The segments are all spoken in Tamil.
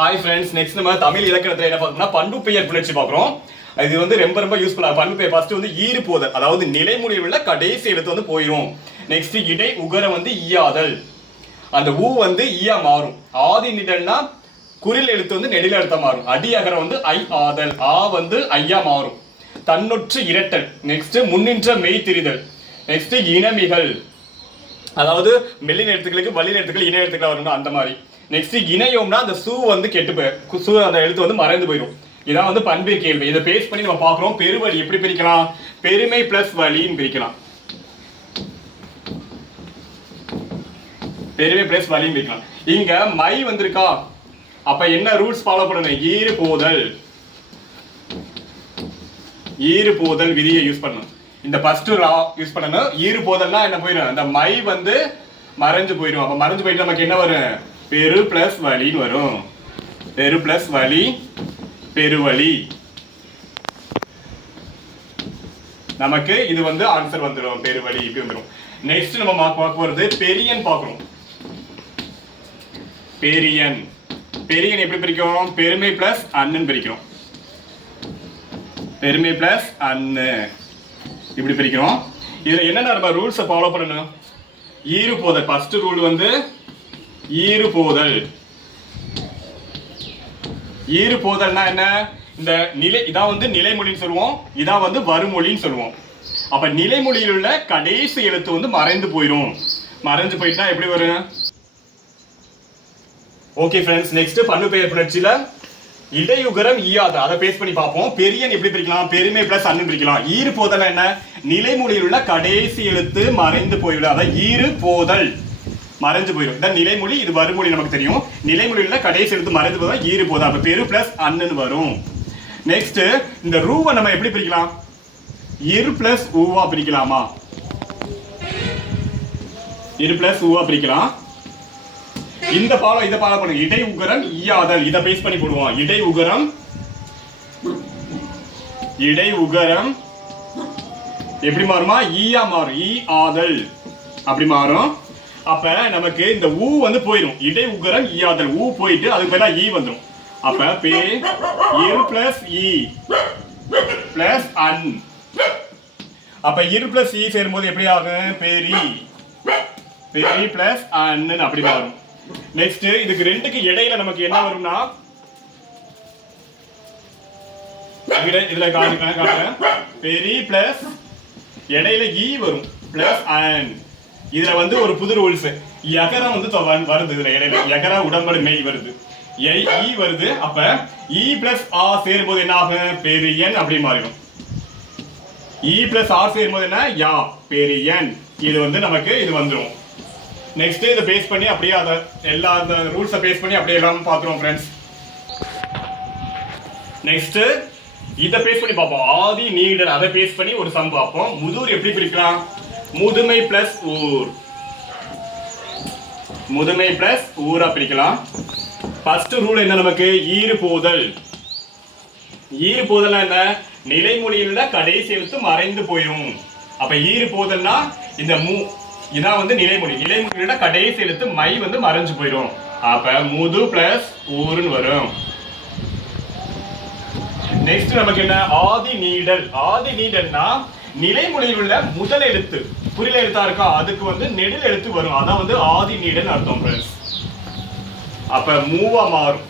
ஹாய் ஃப்ரெண்ட்ஸ் நெக்ஸ்ட் நம்ம தமிழ் இலக்கணத்தில் என்ன பார்த்தோம்னா பண்பு பெயர் புணர்ச்சி பார்க்குறோம். இது வந்து ரொம்ப ரொம்ப யூஸ்ஃபுல்லாக பண்பு பெயர் ஃபர்ஸ்ட் வந்து ஈறு போதல் அதாவது நிலைமொழியில் உள்ள கடைசி எழுத்து வந்து போயிடும் நெக்ஸ்ட் இடை உகரம் வந்து ஈயாதல். அந்த ஊ வந்து ஈயா மாறும். ஆதி நிடல்னா குரில் எழுத்து வந்து நெடில் எழுத்தா மாறும். அடி அகரம் வந்து ஐ ஆதல் ஆ வந்து ஐயா மாறும். தன்னொற்று இரட்டல். நெக்ஸ்ட் முன்னின்ற மெய் திரிதல். நெக்ஸ்ட் இனமிகள் அதாவது மெல்லின எழுத்துக்களுக்கு வல்லின எழுத்துக்கள் இன எழுத்துக்கள் வரணும் அந்த மாதிரி. நெக்ஸ்ட் இணையோம்னா அந்த சூ வந்து கெட்டு போய் சூ அந்த எழுத்து வந்து மறைந்து போயிடும். இதான் வந்து பண்பு கேள்வி. இதை பேஸ் பண்ணி நம்ம பார்க்குறோம். பெருவழி எப்படி பிரிக்கலாம்? பெருமை பிளஸ் வலின்னு பிரிக்கலாம். பெருமை பிளஸ் வழின்னு பிரிக்கலாம். இங்க மை வந்திருக்கா? அப்ப என்ன ரூல்ஸ் ஃபாலோ பண்ணணும்? ஈறு போதல். ஈறு போதல் விதியை யூஸ் பண்ணணும். இந்த ஃபர்ஸ்ட் ரா யூஸ் பண்ணணும். ஈறு போதல்னா என்ன போயிடும்? அந்த மை வந்து மறைஞ்சு போயிடும். அப்ப மறைஞ்சு போயிட்டு நமக்கு என்ன வரும்? பெரு பிளஸ் வலின்னு வரும். பெரு பிளஸ் வலி பெருவழி நமக்கு இது வந்து ஆன்சர் வந்துடும் பெருவழி இப்படி வந்துடும் நெக்ஸ்ட் நம்ம பார்க்க போறது பெரியன் பார்க்குறோம் பெரியன். பெரியன் எப்படி பிரிக்கிறோம்? பெருமை பிளஸ் அண்ணன் பிரிக்கிறோம். பெருமை பிளஸ் அண்ணு. இப்படி பிரிக்கிறோம். இதுல என்னென்ன நம்ம ரூல்ஸை ஃபாலோ பண்ணணும்? ஈறு போதை ஃபர்ஸ்ட் ரூல் வந்து ஈறு போதல் ஈறு போதல்னா என்ன? இந்த நிலை இதான் வந்து நிலைமொழின்னு சொல்லுவோம் இதான் வந்து வருமொழின்னு சொல்லுவோம். அப்ப நிலைமொழியில் உள்ள கடைசி எழுத்து வந்து மறைந்து போயிடும் மறைஞ்சு போயிட்டா எப்படி வரும்? ஓகே ஃப்ரெண்ட்ஸ் நெக்ஸ்ட் பல்லு பெயர் புணர்ச்சியில இடையுகரம் ஈயாது அதை பேஸ் பண்ணி பார்ப்போம். பெரியன் எப்படி பிரிக்கலாம்? பெருமை பிளஸ் அண்ணன் பிரிக்கலாம். ஈறு போதல் என்ன? நிலைமொழியில் உள்ள கடைசி எழுத்து மறைந்து போயிடும். அதான் ஈறு போதல் மறைஞ்சு போயிடும் இதான் நிலைமொழி இது வருமொழி நமக்கு தெரியும். நிலைமொழியில் கடைசி எழுத்து மறைஞ்சு போதும் ஈறு போதும் அப்போ பெரு பிளஸ் அண்ணன் வரும். நெக்ஸ்ட் இந்த ரூவை நம்ம எப்படி பிரிக்கலாம்? இரு பிளஸ் ஊவா பிரிக்கலாமா? இரு பிளஸ் ஊவா பிரிக்கலாம். இந்த பாலம் இதை பாலம் பண்ணுங்க இடை உகரம் ஈயாதல். இதை பேஸ் பண்ணி போடுவோம். இடை உகரம் இடை உகரம் எப்படி மாறுமா? ஈயா மாறும். ஈ ஆதல். அப்படி மாறும். அப்ப நமக்கு இந்த ஊ வந்து போயிடும். இடை உகரம் ஈயாதல் ஊ போயிட்டு அதுக்கு பதிலா ஈ e வந்துடும் அப்ப பே இரு பிளஸ் இ பிளஸ் அன். அப்ப இரு பிளஸ் இ e சேரும்போது எப்படி ஆகும்? பெரி. பெரி பிளஸ் அன்னு அப்படி வரும். நெக்ஸ்ட் இதுக்கு ரெண்டுக்கு இடையில நமக்கு என்ன வரும்னா? இதுல காட்டுறேன் காட்டுறேன். பெரி பிளஸ் இடையில இ வரும். பிளஸ் அண்ட் இதுல வந்து ஒரு புது ரூல்ஸ் யகரம் வந்து தொ- வருது இதுல இடையில. யகர உடம்படு மெய் வருது. ஐ இ வருது. அப்ப இ பிளஸ் ஆ சேரும்போது என்ன ஆகும் பெரியன் அப்படி மாறிடும். இ பிளஸ் ஆர் சேரும்போது என்ன? யா பெரியன் இது வந்து நமக்கு இது வந்துடும் நெக்ஸ்ட் இதை பேஸ் பண்ணி அப்படியே அதை எல்லா அந்த ரூல்ஸை பேஸ் பண்ணி அப்படியே எல்லாம் பார்த்துருவோம் ஃப்ரெண்ட்ஸ் நெக்ஸ்ட் இதை பேஸ் பண்ணி பார்ப்போம். ஆதி நீடர் அதை பேஸ் பண்ணி ஒரு சம் பார்ப்போம். முதுர் எப்படி பிரிக்கலாம்? முதுமை பிளஸ் ஊர். முதுமை பிளஸ் ஊரா பிரிக்கலாம். ஃபர்ஸ்ட் ரூல் என்ன நமக்கு? ஈறு போதல். ஈறு போதல் என்ன? நிலைமொழியில் கடைசி எழுத்து மறைந்து போயிடும் அப்ப ஈறு போதல்னா இந்த மூ இதான் வந்து நிலைமொழி நிலைமொழியோட கடைசி எழுத்து மை வந்து மறைஞ்சு போயிடும். அப்ப முது பிளஸ் ஊருன்னு வரும். நெக்ஸ்ட் நமக்கு என்ன? ஆதி நீடல். ஆதி நீடல்னா நிலைமொழியில் உள்ள முதல் எழுத்து. புரியல எழுத்தா இருக்கா? அதுக்கு வந்து நெடில் எழுத்து வரும். அதான் வந்து ஆதி நீடன் அர்த்தம் ஃப்ரெண்ட்ஸ் அப்ப மூவா மாறும்.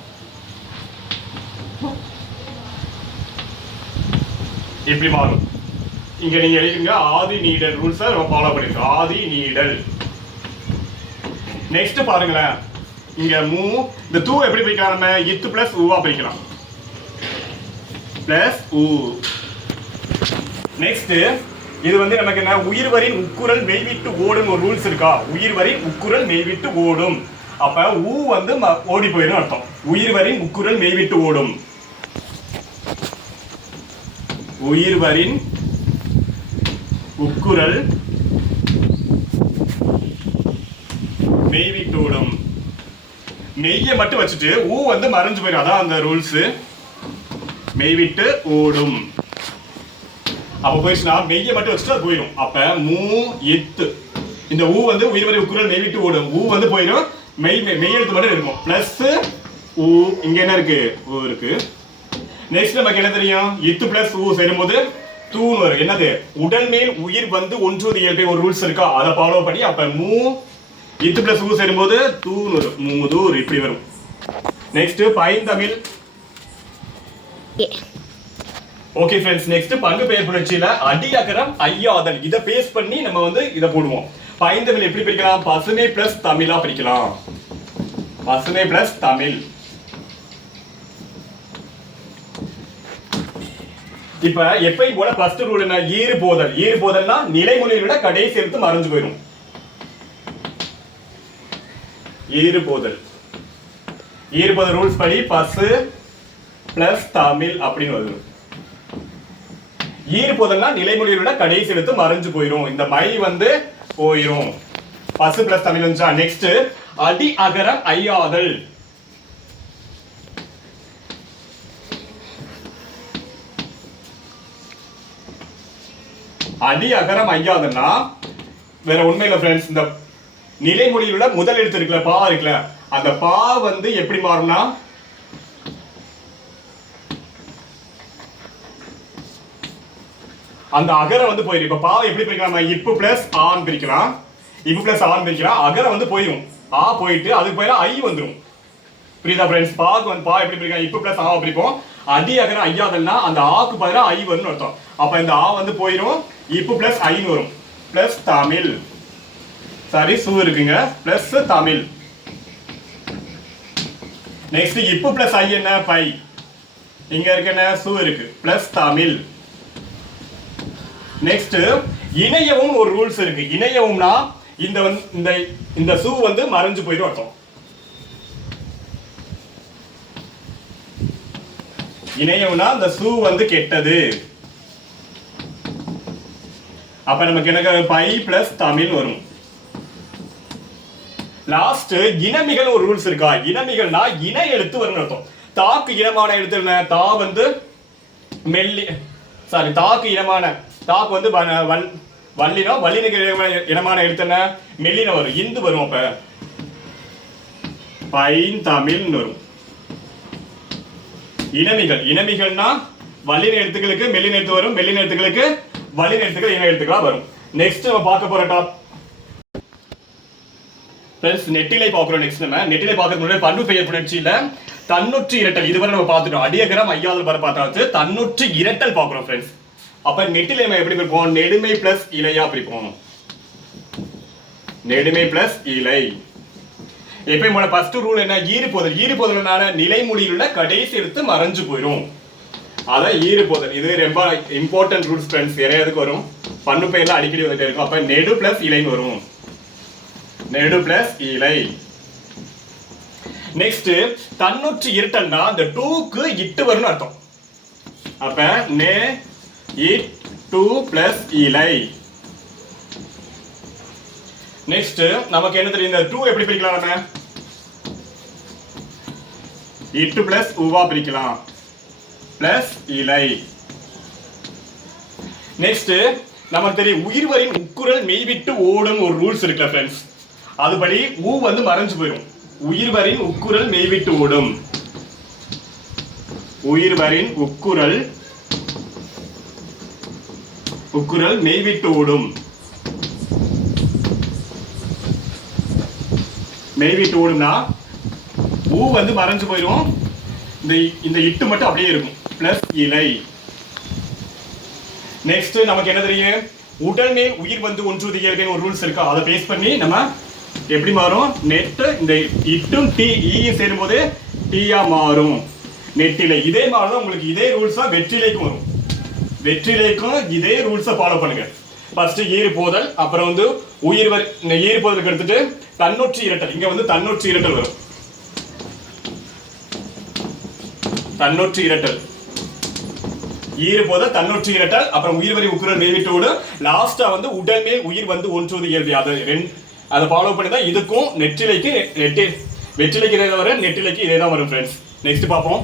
இப்படி மாறும். இங்க நீங்க எழுதிங்க ஆதி நீடல் ரூல்ஸை நம்ம ஃபாலோ பண்ணிருக்கோம் ஆதி நீடல். நெக்ஸ்ட் பாருங்களேன். இங்க மூ இந்த தூ எப்படி போய்க்கலாம் நம்ம? இத்து பிளஸ் ஊவா போய்க்கலாம் பிளஸ் ஊ. நெக்ஸ்ட் இது வந்து நமக்கு என்ன? உயிர்வரின் உக்குரல் மெய்விட்டு ஓடும் ஒரு ரூல்ஸ் இருக்கா? உயிர்வரின் உக்குரல் மெய்விட்டு ஓடும். அப்ப ஊ வந்து ம- ஓடி போயிடும் அர்த்தம். உயிர்வரின் உக்குரல் மெய்விட்டு ஓடும். உயிர்வரின் உக்குரல் மெய்விட்டு ஓடும். மெய்யை மட்டும் வச்சுட்டு ஊ வந்து மறைஞ்சு போயிடும். அதான் அந்த ரூல்ஸ் மெய்விட்டு ஓடும். அப்போ போயிடுச்சுன்னா மெய்யை மட்டும் வச்சுட்டு அது போயிடும். அப்போ மூ எத்து இந்த ஊ வந்து உயிர் உயிர்வரை உக்குரல் மெய்விட்டு ஓடும். ஊ வந்து போயிடும். மெய் மெய் எழுத்து மட்டும் இருக்கும். ப்ளஸ் ஊ இங்க என்ன இருக்கு? ஊ இருக்கு. நெக்ஸ்ட் நமக்கு என்ன தெரியும்? எத்து பிளஸ் ஊ சேரும்போது தூண் வரும். என்னது? உடல் மேல் உயிர் வந்து ஒன்றுவது இயல்பை ஒரு ரூல்ஸ் இருக்கா? அதை ஃபாலோ பண்ணி அப்ப மூ இத்து பிளஸ் ஊ சேரும்போது தூண் வரும். மூதூர் இப்படி வரும். நெக்ஸ்ட் பைந்தமிழ். ஓகே ஃப்ரெண்ட்ஸ் நெக்ஸ்ட் பங்கு பெயர் புணர்ச்சியில அடியகரம் ஐயாதல். இதை பேஸ் பண்ணி நம்ம வந்து இதை போடுவோம். பைந்தமிழ் எப்படி பிரிக்கலாம்? பசுமை பிளஸ் தமிழா பிரிக்கலாம். பசுமை பிளஸ் தமிழ். இப்ப எப்பயும் போல ஃபர்ஸ்ட் ரூல் என்ன? ஈறு போதல் ஈறு போதல்னா நிலைமொழியை விட கடைசி எடுத்து மறைஞ்சு போயிடும் ஈறு போதல் ஈறு போதல் ரூல்ஸ் படி பசு பிளஸ் தமிழ் அப்படின்னு வரும் ஈறு நிலைமொழியை விட கடைசி எடுத்து மறைஞ்சு போயிடும் இந்த மை வந்து போயிடும் பசு பிளஸ் தமிழ் வந்துச்சா? நெக்ஸ்ட் அடி அகரம் ஐயாதல். அடி அகரம் ஐயாதுன்னா வேற உண்மையில ஃப்ரெண்ட்ஸ் இந்த நிலைமொழியில் உள்ள முதல் எழுத்து இருக்குல்ல பா இருக்குல்ல அந்த பா வந்து எப்படி மாறும்னா அந்த அகரை வந்து போயிடும் இப்போ பாவை எப்படி பிரிக்கலாம்? இப்பு பிளஸ் ஆன் பிரிக்கலாம். இப்பு பிளஸ் ஆன் பிரிக்கலாம். அகரை வந்து போயிடும் ஆ போயிட்டு அதுக்கு பதிலா ஐ வந்துடும் புரியுதா ஃப்ரெண்ட்ஸ் பாக்கு வந்து பா எப்படி பிரிக்கலாம்? இப்பு பிளஸ் ஆ பிரிப்போம். அடி அகரம் ஐயாதல்னா அந்த ஆக்கு பதிலாக ஐ வரும்னு அர்த்தம். அப்போ இந்த ஆ வந்து போயிடும் இப்பு பிளஸ் ஐன்னு வரும். பிளஸ் தமிழ். சாரி சு இருக்குங்க. பிளஸ் தமிழ். நெக்ஸ்ட் இப்பு பிளஸ் ஐ என்ன? பை. இங்க இருக்க என்ன? சு இருக்கு. பிளஸ் தமிழ். நெக்ஸ்ட் இணையவும் ஒரு ரூல்ஸ் இருக்கு. இணையவும்னா இந்த வந்து இந்த இந்த சூ வந்து மறைஞ்சு போயிடும் அர்த்தம். இணையவும்னா இந்த சூ வந்து கெட்டது. அப்ப நமக்கு எனக்கு பை பிளஸ் தமிழ் வரும். லாஸ்ட் இனமிகள் ஒரு ரூல்ஸ் இருக்கா? இனமிகள்னா இன எழுத்து வரும் அர்த்தம். தாக்கு இனமான எழுத்து என்ன? தா வந்து மெல்லி சாரி தாக்கு இனமான டாப் வந்து வ- வல்லினுக்கு இனமான- எழுத்து என்ன? மெல்லின வரும். இந்து வரும் அப்ப. பைன் தமிழ்னு வரும். இனமிகள். இனமிகள்னா வல்லின எழுத்துக்களுக்கு மெல்லின எழுத்து வரும். மெல்லின எழுத்துக்களுக்கு வல்லின எழுத்துக்கள் இன எழுத்துக்களா வரும். நெக்ஸ்ட் நம்ம பார்க்க போற டாப் ஃப்ரெண்ட்ஸ் நெட்டிலை பார்க்குறோம் நெக்ஸ்ட் நம்ம. நெட்டிலை பார்க்கறது முன்னாடி பண்பு பெயர் புணர்ச்சியில் தன்னுற்று இரட்டல். இதுவரை நம்ம பார்த்துட்டோம். அடியகரம் ஐயாவது வர பார்த்தாச்சு தன்னுற்று இரட்டல் பார்க்குறோம் ஃப்ரெண்ட்ஸ் அப்ப நெட்டிலேமை நம்ம எப்படி பிரிப்போம்? நெடுமை பிளஸ் இலையா பிரிப்போம். நெடுமை பிளஸ் இலை. எப்பயும் போல ஃபர்ஸ்ட் ரூல் என்ன? ஈறுபோதல். ஈறுபோதல்னால ஈறு நிலைமொழியில் உள்ள கடைசி எடுத்து மறைஞ்சு போயிடும் அதான் ஈறுபோதல். இது ரொம்ப இம்பார்ட்டன்ட் ரூல்ஸ் ஃப்ரெண்ட்ஸ் நிறைய இதுக்கு வரும்? பண்ணு பெயர்ல அடிக்கடி வந்துட்டே இருக்கும். அப்ப நெடு பிளஸ் இலைன்னு வரும். நெடு பிளஸ் இலை. நெக்ஸ்ட் தன்னுற்று இருட்டல்னா இந்த டூக்கு இட்டு வரும்னு அர்த்தம். அப்ப நே ஈட் டூ பிளஸ் இலை நெக்ஸ்ட் நமக்கு என்ன தெரியும்? இந்த டூ எப்படி பிரிக்கலாம் நம்ம? இட்டு பிளஸ் உவா பிரிக்கலாம். பிளஸ் இலை நெக்ஸ்ட் நமக்கு தெரியும் உயிர்வரின் உக்குரல் மெய்விட்டு ஓடும் ஒரு ரூல்ஸ் இருக்குல்ல ஃப்ரெண்ட்ஸ் அதுபடி ஊ வந்து மறைஞ்சு போயிடும் உயிர்வரின் உக்குரல் மெய்விட்டு ஓடும். உயிர்வரின் உக்குரல் குக்குரல் மெய்விட்டு ஓடும் நெய்விட்டு ஓடும்னா ஊ வந்து மறைஞ்சு போயிடும் இந்த இந்த இட்டு மட்டும் அப்படியே இருக்கும். பிளஸ் இலை. நெக்ஸ்ட் நமக்கு என்ன தெரியும்? உடனே உயிர் வந்து ஒன்றுவது இயற்கைன்னு ஒரு ரூல்ஸ் இருக்கா? அதை பேஸ் பண்ணி நம்ம எப்படி மாறும்? நெட்டு இந்த இட்டும் டி ஈயும் e சேரும்போது டீயா மாறும். நெட்டிலை இதே மாதிரி தான் உங்களுக்கு இதே ரூல்ஸ் தான் வெற்றிலைக்கும் வரும். வெற்றிலைக்கும் இதே ரூல்ஸை ஃபாலோ பண்ணுங்க. ஃபர்ஸ்ட் ஈறு போதல் அப்புறம் வந்து உயிர் வரி ஈறு போதலுக்கு எடுத்துட்டு தன்னொற்றி இரட்டல். இங்க வந்து தன்னொற்றி இரட்டல் வரும். தன்னொற்றி இரட்டல். ஈறு போத தன்னொற்றி இரட்டல் அப்புறம் உயிர் வரி உக்குரல் மெய்விட்டோடு லாஸ்டா வந்து உடனே உயிர் வந்து ஒன்றுவது இயல்பு. அதை ரெண்டு அதை ஃபாலோ பண்ணி தான் இதுக்கும் நெற்றிலைக்கு நெட்டி வெற்றிலைக்கு இதே தான் வரும் நெட்டிலைக்கு இதே தான் வரும் ஃப்ரெண்ட்ஸ் நெக்ஸ்ட் பார்ப்போம்.